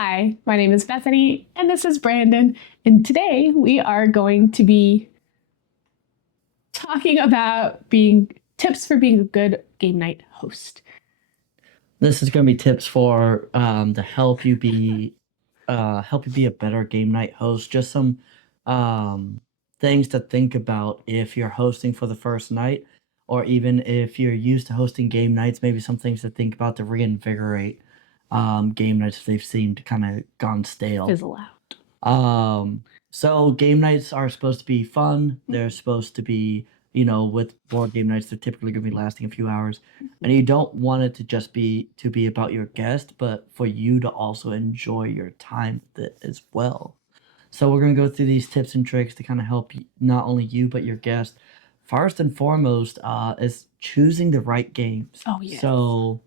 Hi, my name is Bethany, and this is Brandon. And today we are going to be talking about being tips for being a good game night host. This is going to be tips for to help you be a better game night host. Just some things to think about if you're hosting for the first night, or even if you're used to hosting game nights. Maybe some things to think about to reinvigorate game nights if they've seemed kind of gone stale. Fizzle out. So game nights are supposed to be fun. They're supposed to be, with board game nights, they're typically going to be lasting a few hours, and you don't want it to just be about your guest, but for you to also enjoy your time with it as well. So we're going to go through these tips and tricks to kind of help not only you but your guest. First and foremost, is choosing the right games. Oh, yes. So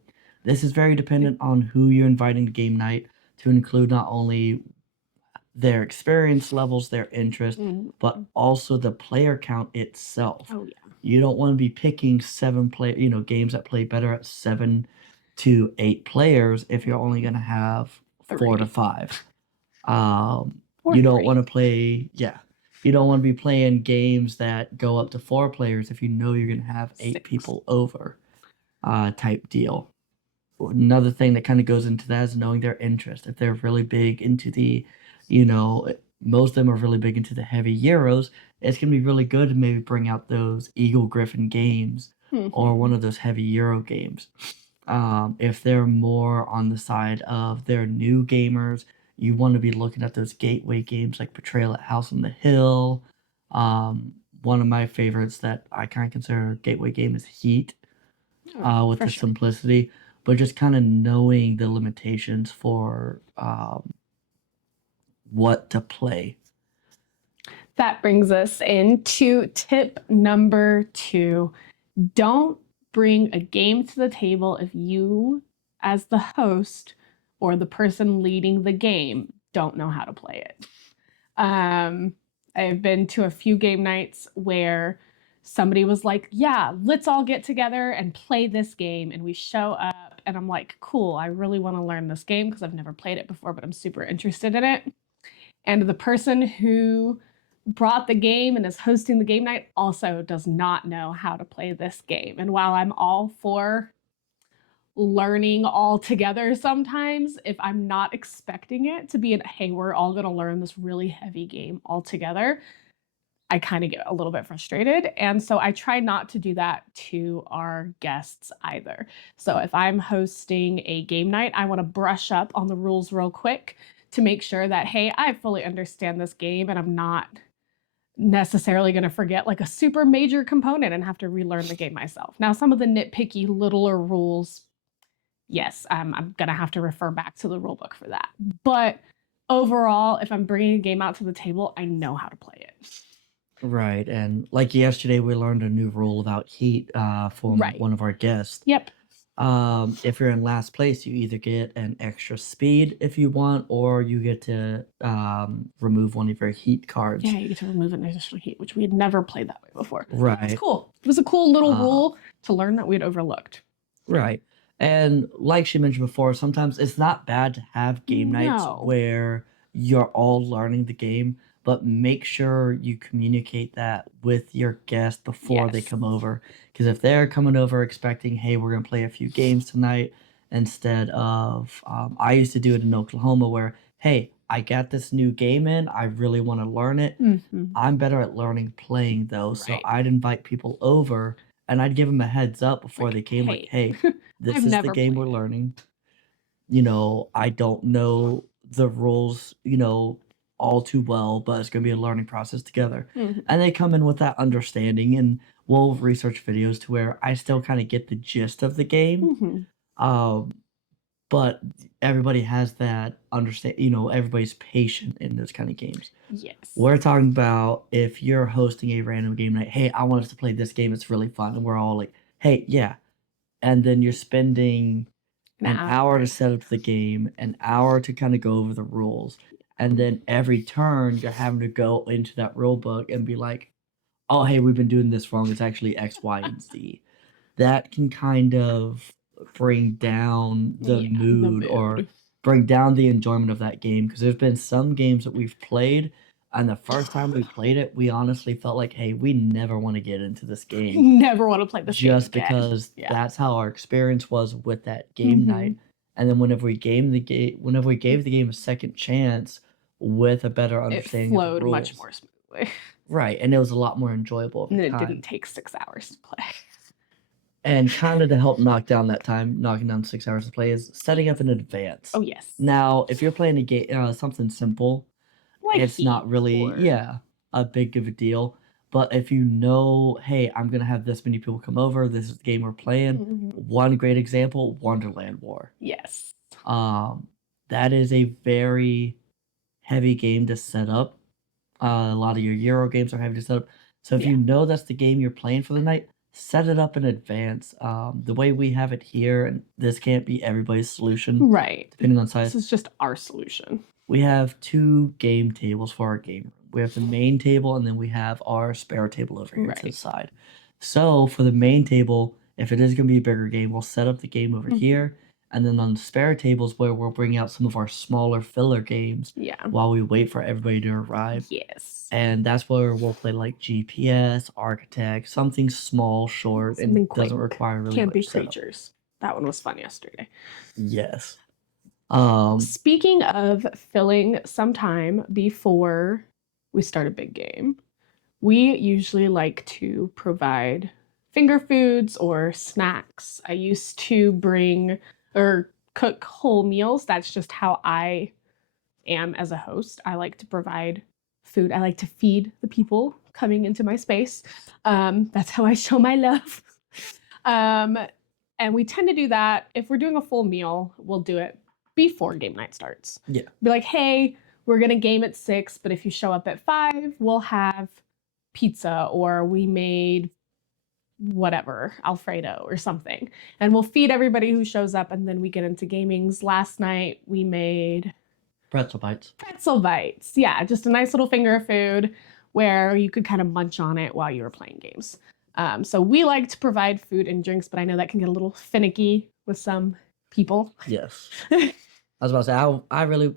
this is very dependent on who you're inviting to game night to include not only their experience levels, their interest, but also the player count itself. Oh, yeah. You don't want to be picking games that play better at 7 to 8 players if you're only going to have 4 to 5. You don't want to play, you don't want to be playing games that go up to 4 players if you know you're going to have 8 6. people over, type deal. Another thing that kind of goes into that is knowing their interest. If they're really big into the, most of them are really big into the heavy Euros, it's going to be really good to maybe bring out those Eagle Griffin games or one of those heavy Euro games. If they're more on the side of their new gamers, you want to be looking at those gateway games like Betrayal at House on the Hill. One of my favorites that I kind of consider a gateway game is Heat, with the simplicity, but just kind of knowing the limitations for what to play. That brings us into tip number 2. Don't bring a game to the table if you, as the host or the person leading the game, don't know how to play it. I've been to a few game nights where somebody was like, yeah, let's all get together and play this game. And we show up and I'm like, cool, I really want to learn this game because I've never played it before, but I'm super interested in it. And the person who brought the game and is hosting the game night also does not know how to play this game. And while I'm all for learning all together sometimes, if I'm not expecting it to be hey, we're all going to learn this really heavy game all together, I kind of get a little bit frustrated. And so I try not to do that to our guests either. So if I'm hosting a game night, I want to brush up on the rules real quick to make sure that, hey, I fully understand this game and I'm not necessarily going to forget like a super major component and have to relearn the game myself. Now, some of the nitpicky littler rules, yes, I'm going to have to refer back to the rule book for that. But overall, if I'm bringing a game out to the table, I know how to play it. Right, and like yesterday, we learned a new rule about Heat from one of our guests. Yep. If you're in last place, you either get an extra speed if you want, or you get to remove one of your Heat cards. Yeah, you get to remove an additional Heat, which we had never played that way before. Right. It's cool. It was a cool little rule to learn that we had overlooked. Right. And like she mentioned before, sometimes it's not bad to have game nights where you're all learning the game, but make sure you communicate that with your guest before they come over. Because if they're coming over expecting, hey, we're going to play a few games tonight, instead of, I used to do it in Oklahoma where, hey, I got this new game in, I really want to learn it. I'm better at learning playing though, so I'd invite people over and I'd give them a heads up before they came, like, hey, this is the game we're learning. I don't know the rules, all too well, but it's going to be a learning process together. And they come in with that understanding, and we'll research videos to where I still kind of get the gist of the game. But everybody has that everybody's patient in those kind of games. Yes. We're talking about if you're hosting a random game night, hey, I want us to play this game, it's really fun. And we're all like, hey, yeah. And then you're spending an hour to set up the game, an hour to kind of go over the rules. And then every turn, you're having to go into that rule book and be like, oh, hey, we've been doing this wrong. It's actually X, Y, and Z. That can kind of bring down the mood or bring down the enjoyment of that game because there's been some games that we've played, and the first time we played it, we honestly felt like, hey, we never want to get into this game Never want to play this game just again. because Yeah. that's how our experience was with that game night. And then whenever we gave the game a second chance with a better It understanding of the flowed much rules, more smoothly. right, and it was a lot more enjoyable at And the it time. didn't take 6 hours to play. And kind of to help knocking down 6 hours to play is setting up in advance. Oh, yes. Now, if you're playing a game, something simple, Like it's not Heat really, or- a big of a deal. But if you know, hey, I'm gonna have this many people come over, this is the game we're playing. Mhm. One great example, Wonderland War. Yes. That is a very heavy game to set up. A lot of your Euro games are heavy to set up. So if Yeah. you know that's the game you're playing for the night, set it up in advance. The way we have it here, and this can't be everybody's solution, Right. depending on This size. is just our solution. We have 2 game tables for our game room. We have the main table, and then we have our spare table over here to the Right. side. So for the main table, if it is going to be a bigger game, we'll set up the game over Mhm. here. And then on the spare tables, where we'll bring out some of our smaller filler games Yeah. while we wait for everybody to arrive. Yes. And that's where we'll play like GPS, Architect, something small, short, and Something doesn't quick. require really Can't be much setup. creatures. That one was fun yesterday. Yes. Speaking of filling some time before we start a big game, we usually like to provide finger foods or snacks. I used to bring or cook whole meals. That's just how I am as a host. I like to provide food. I like to feed the people coming into my space. That's how I show my love. And we tend to do that. If we're doing a full meal, we'll do it before game night starts. Yeah. Be like, hey, we're gonna game at 6, but if you show up at 5, we'll have pizza, or we made whatever, Alfredo or something. And we'll feed everybody who shows up, and then we get into gamings. Last night we made Pretzel bites. pretzel bites. Yeah, just a nice little finger of food where you could kind of munch on it while you were playing games. So we like to provide food and drinks, but I know that can get a little finicky with some people. Yes. I was about to say,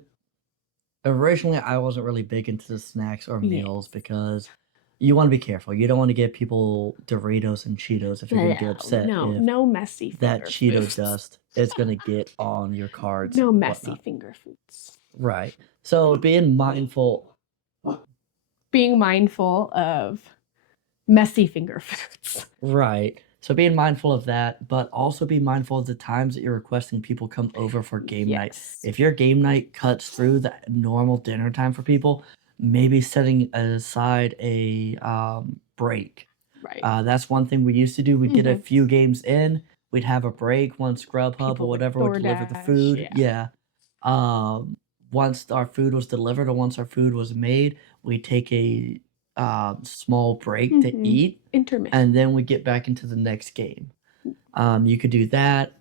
originally I wasn't really big into the snacks or Yeah. meals because you want to be careful. You don't want to give people Doritos and Cheetos if you're going to get upset if No messy that finger Cheeto foods. dust is going to get on your cards. No and messy whatnot. finger foods. Right. So being mindful, Being mindful of messy finger foods. right. So being mindful of that, but also be mindful of the times that you're requesting people come over for game night. Yes. If your game night cuts through the normal dinner time for people, maybe setting aside a break. Right. That's one thing we used to do. We'd get a Mhm. few games in, we'd have a break once Grubhub People or would whatever would deliver the DoorDash, food. yeah. Once our food was delivered or once our food was made, we'd take a small break to Mhm. eat, Intermission. and then we get back into the next game. You could do that.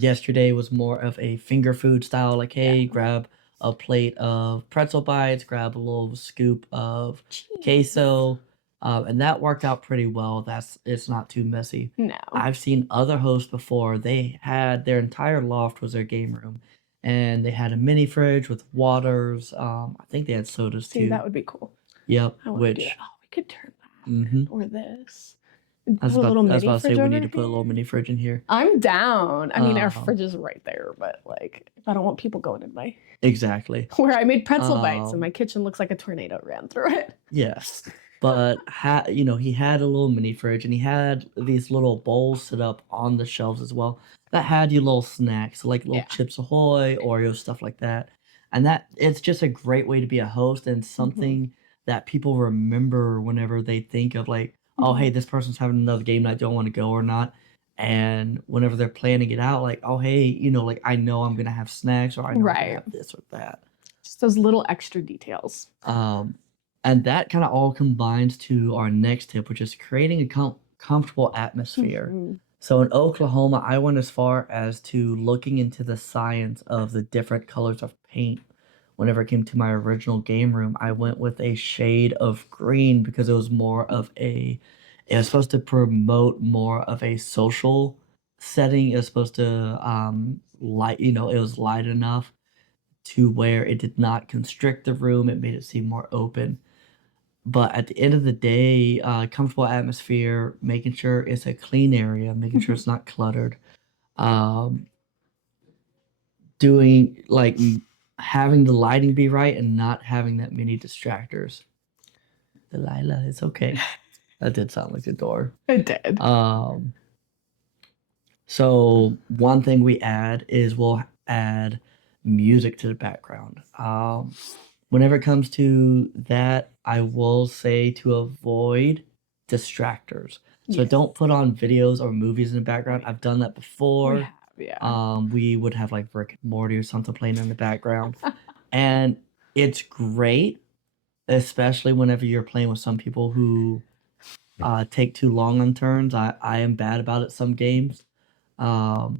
Yesterday was more of a finger food style, like, hey, Yeah. grab a plate of pretzel bites, grab a little scoop of Cheese. queso, and that worked out pretty well. It's not too messy. No. I've seen other hosts before. They had their entire loft was their game room, and they had a mini fridge with waters. I think they had sodas See, too. that would be cool. Yep, I want to do which that. Oh, we could turn that mhm. or this. I was Put a little about mini to say fridge we over need to put a little here. mini fridge in here. I'm down. I mean, our Um, fridge is right there, but like, I don't want people going in my Exactly. where I made pretzel bites and Um, my kitchen looks like a tornado ran through it. Yes. But he had a little mini fridge and he had these little bowls set up on the shelves as well that had your little snacks, like little Yeah. Chips Ahoy, Oreos, stuff like that. And that it's just a great way to be a host and Mhm. something that people remember whenever they think of like, oh, Mhm. hey, this person's having another game night, don't want to go or not. And whenever they're planning it out, like, oh, hey, like I know I'm gonna have snacks or I know I'm gonna Right. have this or that. Just those little extra details. And that kind of all combines to our next tip, which is creating a comfortable atmosphere. Mhm. So in Oklahoma, I went as far as to looking into the science of the different colors of paint. Whenever it came to my original game room, I went with a shade of green because it was it was supposed to promote more of a social setting. It was supposed to it was light enough. to where it did not constrict the room. It made it seem more open. But at the end of the day, comfortable atmosphere, making sure it's a clean area, making sure it's not cluttered, um, doing like having the lighting be right and not having that many distractors. Delilah, it's okay. That did sound like the door. It did. So one thing we add is we'll add music to the background. Whenever it comes to that, I will say to avoid distractors. So Yes. don't put on videos or movies in the background. I've done that We before. have, yeah. We would have like Rick and Morty or something playing in the background. And it's great, especially whenever you're playing with some people who take too long on turns. I am bad about it some games. Because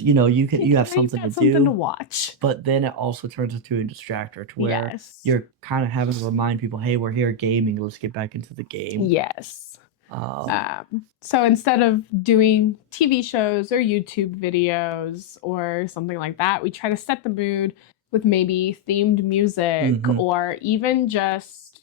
you have You've something got to something to do, watch. but then it also turns into a distractor to where Yes. you're kind of having to remind people, hey, we're here gaming, let's get back into the game. Yes. Um, So instead of doing TV shows or YouTube videos or something like that, we try to set the mood with maybe themed music Mhm. or even just,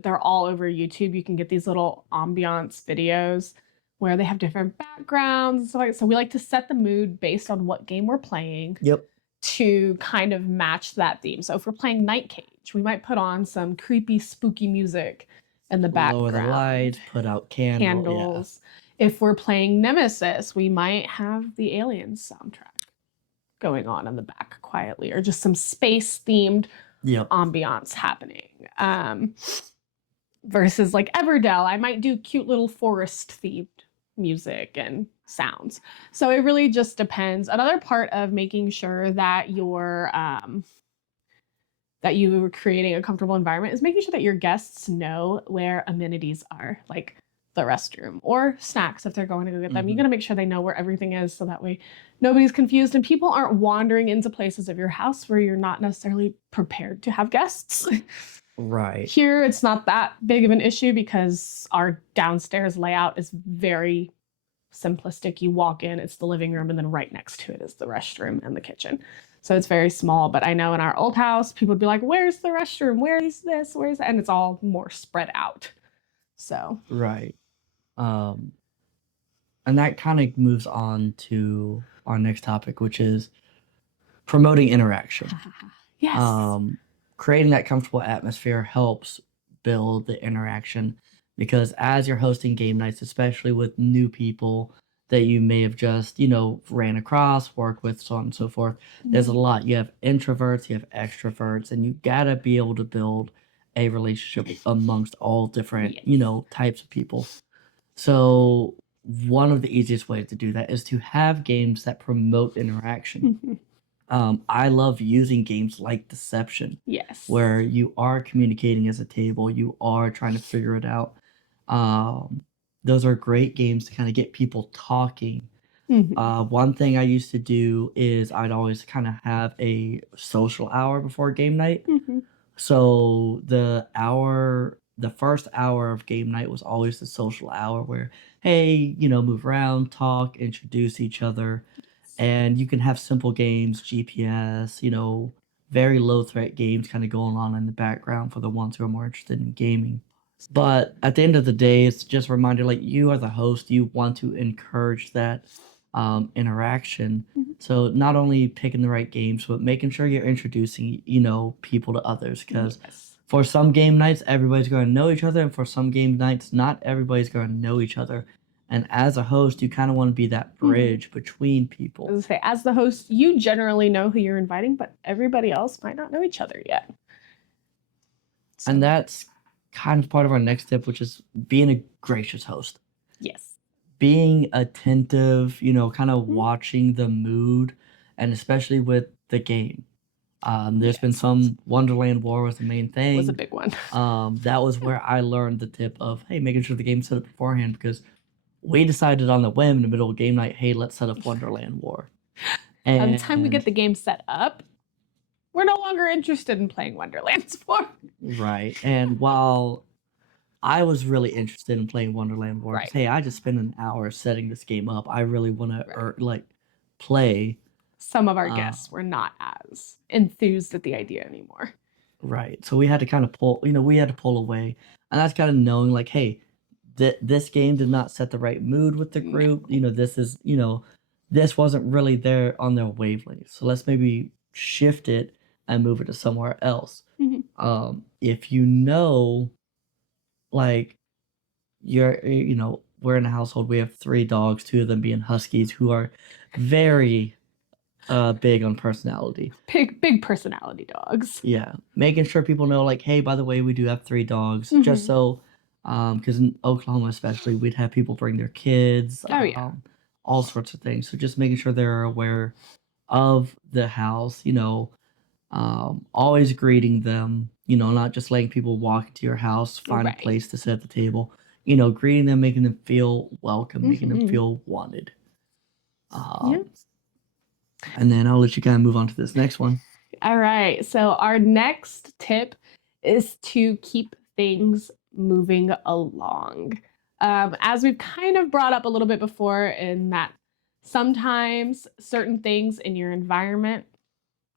they're all over YouTube. You can get these little ambiance videos where they have different backgrounds and stuff like that. So we like to set the mood based on what game we're playing Yep. to kind of match that theme. So if we're playing Night Cage, we might put on some creepy, spooky music in the Lower the background. lights, put out candles. If we're playing Nemesis, we might have the Aliens soundtrack going on in the back quietly, or just some space-themed Yep. ambiance happening. Versus like Everdell, I might do cute little forest-themed music and sounds. So it really just depends. Another part of making sure that you're creating a comfortable environment is making sure that your guests know where amenities are, like the restroom or snacks if they're going to go get them. You Mhm. got to make sure they know where everything is so that way nobody's confused and people aren't wandering into places of your house where you're not necessarily prepared to have guests. Right. Here, it's not that big of an issue because our downstairs layout is very simplistic. You walk in, it's the living room, and then right next to it is the restroom and the kitchen. So it's very small. But I know in our old house, people would be like, where's the restroom? Where's this? Where's that? And it's all more spread out. So. Right. And that kind of moves on to our next topic, which is promoting interaction. Yes. Creating that comfortable atmosphere helps build the interaction because as you're hosting game nights, especially with new people that you may have just, ran across, worked with, so on and so forth, there's a lot. You have introverts, you have extroverts, and you gotta be able to build a relationship amongst all different, Yes. types of people. So one of the easiest ways to do that is to have games that promote interaction. I love using games like Deception, Yes. where you are communicating as a table, you are trying to figure it out. Those are great games to kind of get people talking. One thing I used to do is I'd always kind of have a social hour before game night. So the first hour of game night was always the social hour where, hey, move around, talk, introduce each other. And you can have simple games, GPS, very low threat games kind of going on in the background for the ones who are more interested in gaming. But at the end of the day, it's just a reminder, like you are the host, you want to encourage that interaction. So not only picking the right games, but making sure you're introducing, people to others. Because for some game nights, everybody's going to know each other. And for some game nights, not everybody's going to know each other. And as a host, you kind of want to be that bridge between people. As I say, as the host, you generally know who you're inviting, but everybody else might not know each other yet. So. And that's kind of part of our next tip, which is being a gracious host. Yes. Being attentive, kind of watching the mood, and especially with the game. There's been some Wonderland War was the main thing. Was a big one. That was where I learned the tip of, hey, making sure the game's set up beforehand, because we decided on the whim in the middle of game night, hey, let's set up Wonderland War. And by the time we get the game set up, we're no longer interested in playing Wonderland War. Right. And while I was really interested in playing Wonderland War, hey, I just spent an hour setting this game up. I really want to play. some of our Uh, guests were not as enthused at the idea anymore. right. So we had to kind of pull, we had to pull away. And that's kind of knowing like, hey, this game did not set the right mood with the No. group. This is, this wasn't really there on their wavelength. So let's maybe shift it and move it to somewhere else. If like we're in a household, we have 3 dogs, 2 of them being huskies who are very big on personality. Big personality dogs. Yeah, making sure people know like, hey, by the way, we do have 3 dogs, just so because in Oklahoma especially, we'd have people bring their kids, Oh, yeah. all sorts of things. So just making sure they're aware of the house, always greeting them, not just letting people walk into your house, find a Right. place to sit at the table, greeting them, making them feel welcome, making them feel wanted. Yep. And then I'll let you kind of move on to this next one. All right. So our next tip is to keep things moving along. As we've kind of brought up a little bit before, in that sometimes certain things in your environment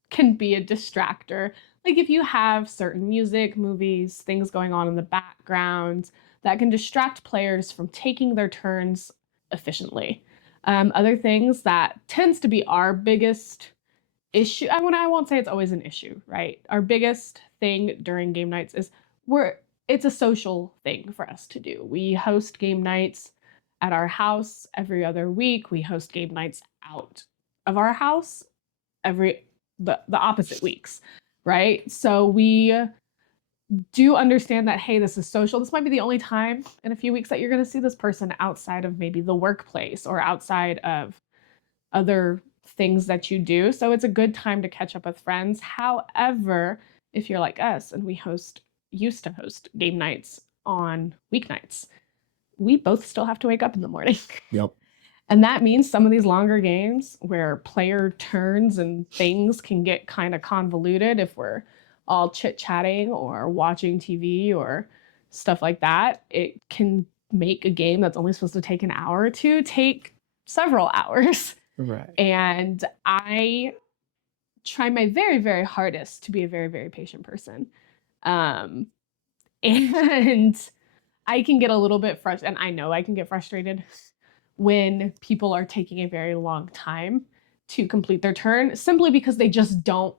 can be a distractor. Like if you have certain music, movies, things going on in the background that can distract players from taking their turns efficiently. Other things that tends to be our biggest issue, I won't say it's always an issue, right? Our biggest thing during game nights is it's a social thing for us to do. We host game nights at our house every other week. We host game nights out of our house the opposite weeks, right? So we do understand that, hey, this is social. This might be the only time in a few weeks that you're going to see this person outside of maybe the workplace or outside of other things that you do. So it's a good time to catch up with friends. However, if you're like us and we used to host game nights on weeknights, we both still have to wake up in the morning. Yep. And that means some of these longer games where player turns and things can get kind of convoluted if we're all chit-chatting or watching TV or stuff like that. It can make a game that's only supposed to take an hour or two take several hours. Right. And I try my very, very hardest to be a very, very patient person. And I can get a little bit frustrated, and I know I can get frustrated when people are taking a very long time to complete their turn simply because they just don't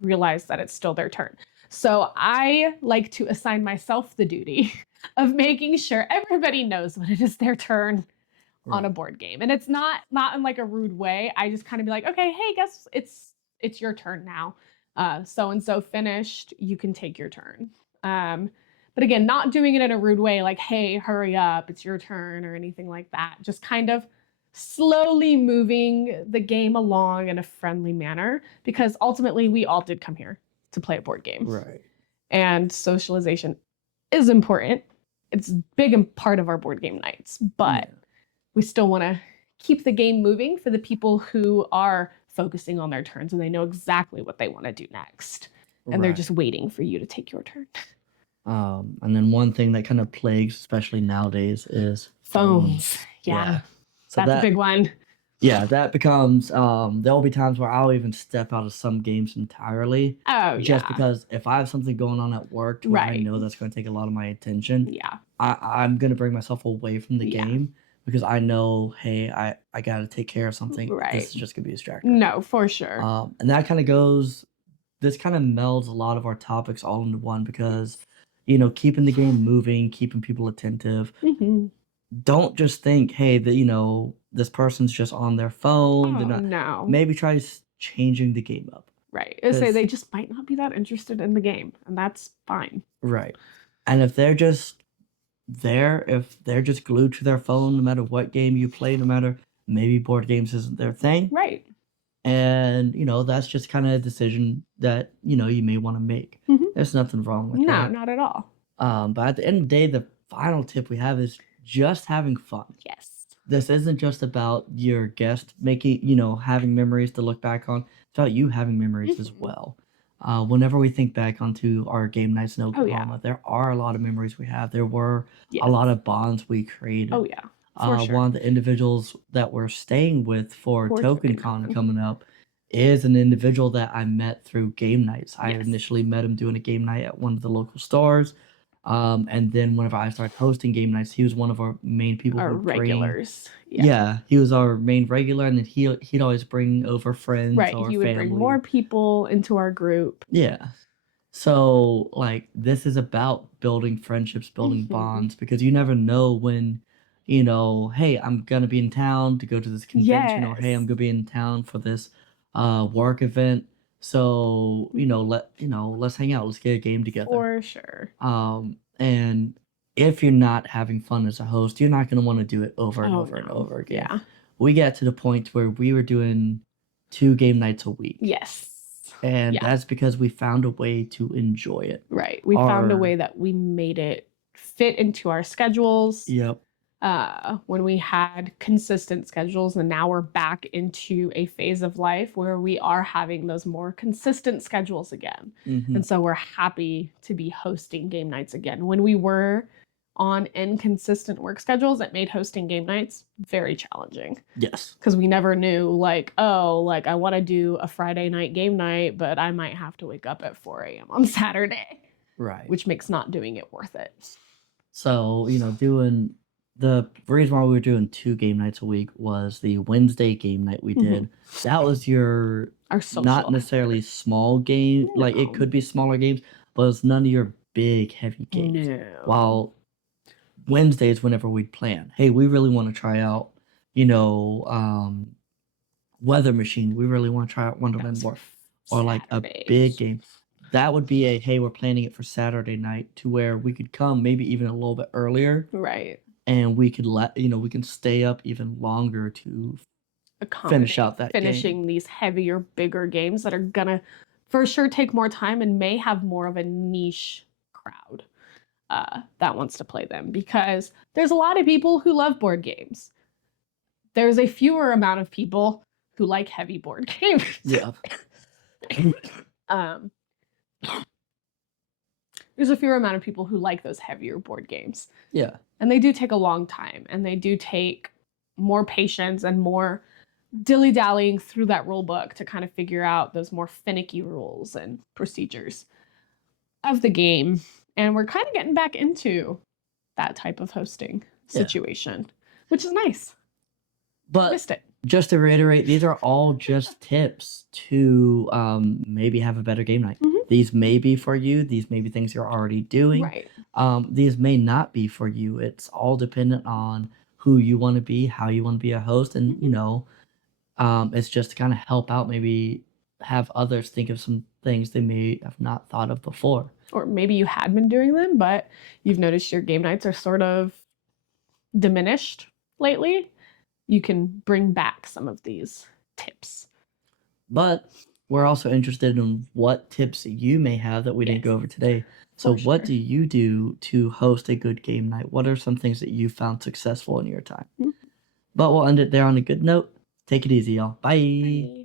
realize that it's still their turn. So I like to assign myself the duty of making sure everybody knows when it is their turn on a board game. And it's not in like a rude way. I just kind of be like, okay, hey, guess it's your turn now. So and so finished, you can take your turn. But again, not doing it in a rude way, like, hey, hurry up, it's your turn, or anything like that. Just kind of slowly moving the game along in a friendly manner, because ultimately we all did come here to play a board game. Right. And socialization is important. It's a big part of our board game nights, but we still want to keep the game moving for the people who are focusing on their turns and they know exactly what they want to do next. And they're just waiting for you to take your turn. And then one thing that kind of plagues, especially nowadays, is phones. Yeah. So that's a big one. Yeah, that becomes, there'll be times where I'll even step out of some games entirely. Oh, just because if I have something going on at work where I know that's going to take a lot of my attention, I'm going to bring myself away from the game because I know, hey, I got to take care of something. This is just going to be a distractor. No, for sure. And that kind of this kind of melds a lot of our topics all into one because, keeping the game moving, keeping people attentive. Don't just think, hey, that, this person's just on their phone. No. Maybe try changing the game up. Right. Say they just might not be that interested in the game, and that's fine. Right. And if they're just glued to their phone, no matter what game you play, no matter, maybe board games isn't their thing. Right. And, that's just kind of a decision that, you may want to make. There's nothing wrong with that. No, not at all. But at the end of the day, the final tip we have is just having fun. Yes. This isn't just about your guest making, having memories to look back on. It's about you having memories as well. Whenever we think back onto our game nights in Oklahoma, there are a lot of memories we have. There were a lot of bonds we created. Oh, yeah. For sure. One of the individuals that we're staying with for TokenCon coming up, is an individual that I met through game nights. I Yes. initially met him doing a game night at one of the local stores. And then whenever I started hosting game nights, he was one of our main people Our who would bring. regulars. Yeah. Yeah, he was our main regular, and then he'd always bring over friends Right. or He would bring more family. people into our group. Yeah. So, like, this is about building friendships, building Mhm. bonds, because you never know when, you know, hey, I'm gonna be in town to go to this convention, or hey, I'm Yes. gonna be in town for this work event. So, let's hang out, let's get a game together. For sure. And if you're not having fun as a host, you're not gonna want to do it over and Oh, over and no. over again. Yeah. We got to the point where we were doing 2 game nights a week. Yes. And Yeah. that's because we found a way to enjoy it. Right. We found a Our way that we made it fit into our schedules. Yep. When we had consistent schedules, and now we're back into a phase of life where we are having those more consistent schedules again. Mhm. And so we're happy to be hosting game nights again. When we were on inconsistent work schedules, it made hosting game nights very challenging Yes. because we never knew, like, oh, like I want to do a Friday night game night, but I might have to wake up at 4 a.m. on Saturday, Right. which makes not doing it worth it. So, doing the reason why we were doing 2 game nights a week was the Wednesday game night we Mhm. did. That was your Our social. not necessarily small game, like it No. could be smaller games, but it's none of your big heavy games. No. While Wednesdays, whenever we'd plan, hey, we really want to try out, Weather Machine. We really want to try out Wonderland That's War, or like a big Saturdays. game. That would be a hey, we're planning it for Saturday night, to where we could come maybe even a little bit earlier, Right. and we could we can stay up even longer to finish out that game. Finishing these heavier, bigger games that are gonna for sure take more time and may have more of a niche crowd that wants to play them, because there's a lot of people who love board games. There's a fewer amount of people who like heavy board games. Yeah. There's a fewer amount of people who like those heavier board games. Yeah. And they do take a long time, and they do take more patience and more dilly-dallying through that rule book to kind of figure out those more finicky rules and procedures of the game. And we're kind of getting back into that type of hosting Yeah. situation, which is nice. But Missed it. just to reiterate, these are all just tips to maybe have a better game night. Mhm. These may be for you. These may be things you're already doing. Right. These may not be for you. It's all dependent on who you want to be, how you want to be a host, and it's just to kind of help out, maybe have others think of some things they may have not thought of before. Or maybe you had been doing them, but you've noticed your game nights are sort of diminished lately. You can bring back some of these tips. But we're also interested in what tips you may have that we didn't go Yes. over today. So For what sure. do you do to host a good game night? What are some things that you found successful in your time? Mhm. But we'll end it there on a good note. Take it easy, y'all. Bye. Bye.